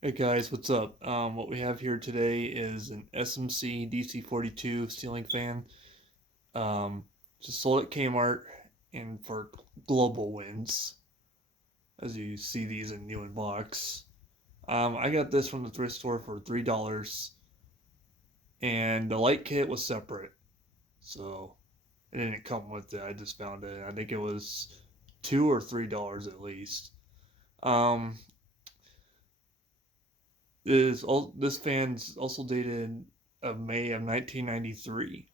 Hey guys, what's up? What we have here today is an SMC DC42 ceiling fan. Um, just sold at Kmart and for global wins, as you see these in new in box. I got this from the thrift store for $3, and the light kit was separate, so it didn't come with it. I just found it. I think it was $2 or $3 at least. Um, this fan's also dated of May of 1993.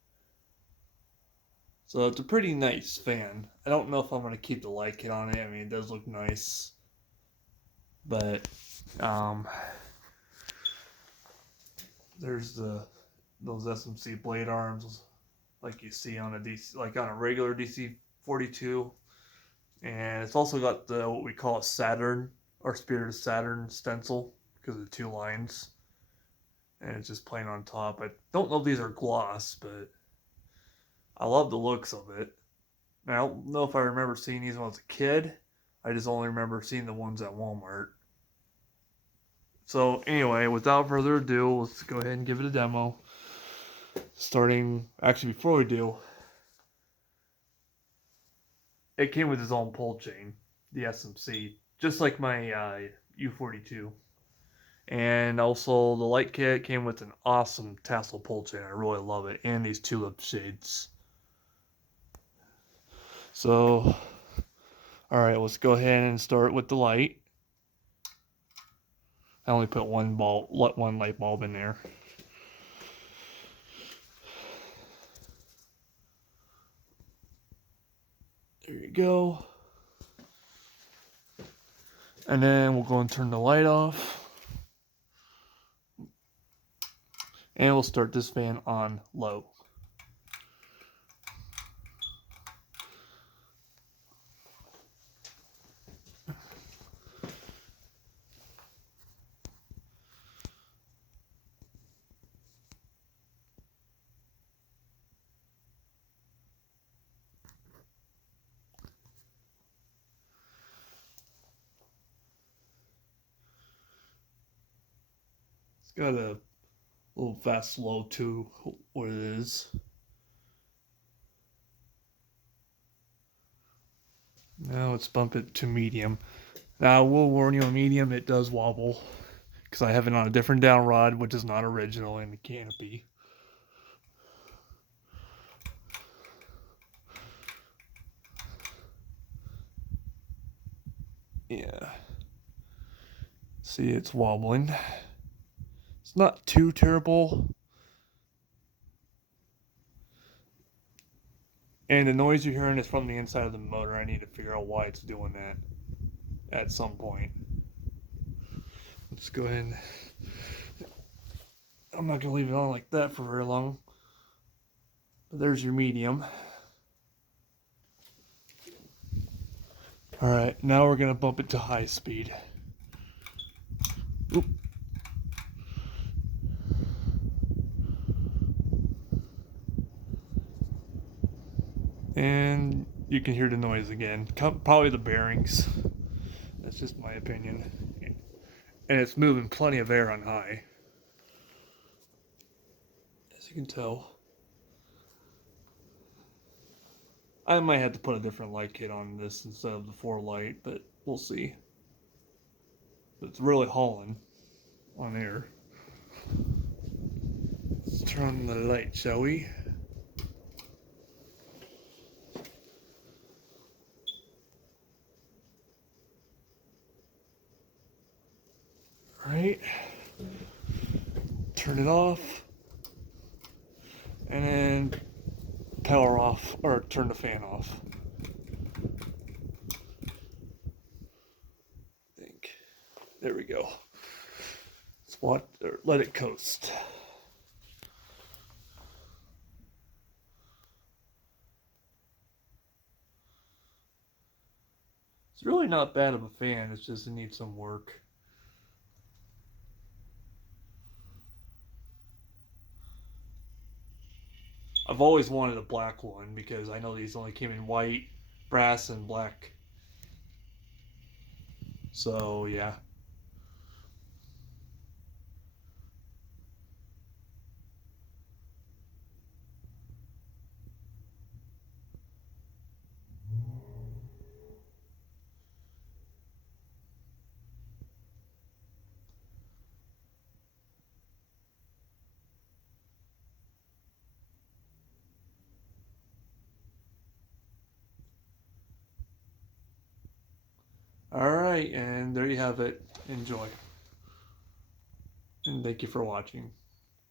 So it's a pretty nice fan. I don't know if I'm gonna keep the light kit on it. I mean, it does look nice, but um, there's those SMC blade arms like you see on a DC, like on a regular DC42, and it's also got the what we call a Saturn or Spirit of Saturn stencil because of the two lines, and it's just plain on top. I don't know if these are gloss, but I love the looks of it. I don't know if I remember seeing these when I was a kid. I just only remember seeing the ones at Walmart. So anyway, without further ado, let's go ahead and give it a demo. Starting, actually before we do, it came with its own pull chain, the SMC, just like my U42. And also the light kit came with an awesome tassel pull chain. I really love it. And these tulip shades. So, alright, let's go ahead and start with the light. I only put one light bulb in there. There you go. And then we'll go and turn the light off. And we'll start this fan on low. It's got a little fast slow to what it is. Now let's bump it to medium. Now I will warn you on medium, it does wobble because I have it on a different down rod, which is not original in the canopy. Yeah. See, it's wobbling. It's not too terrible. And the noise you're hearing is from the inside of the motor. I need to figure out why it's doing that at some point. Let's go ahead and... I'm not going to leave it on like that for very long. But there's your medium. Alright, now we're going to bump it to high speed. Oop. And you can hear the noise again. Probably the bearings. That's just my opinion. And it's moving plenty of air on high, as you can tell. I might have to put a different light kit on this instead of the 4 light, but we'll see. But it's really hauling on air. Let's turn on the light, shall we? Alright. Turn it off. And then power off, or turn the fan off. I think. There we go. Let it coast. It's really not bad of a fan, it's just it needs some work. I've always wanted a black one because I know these only came in white, brass, and black. So, yeah. right, and there you have it. Enjoy. And thank you for watching.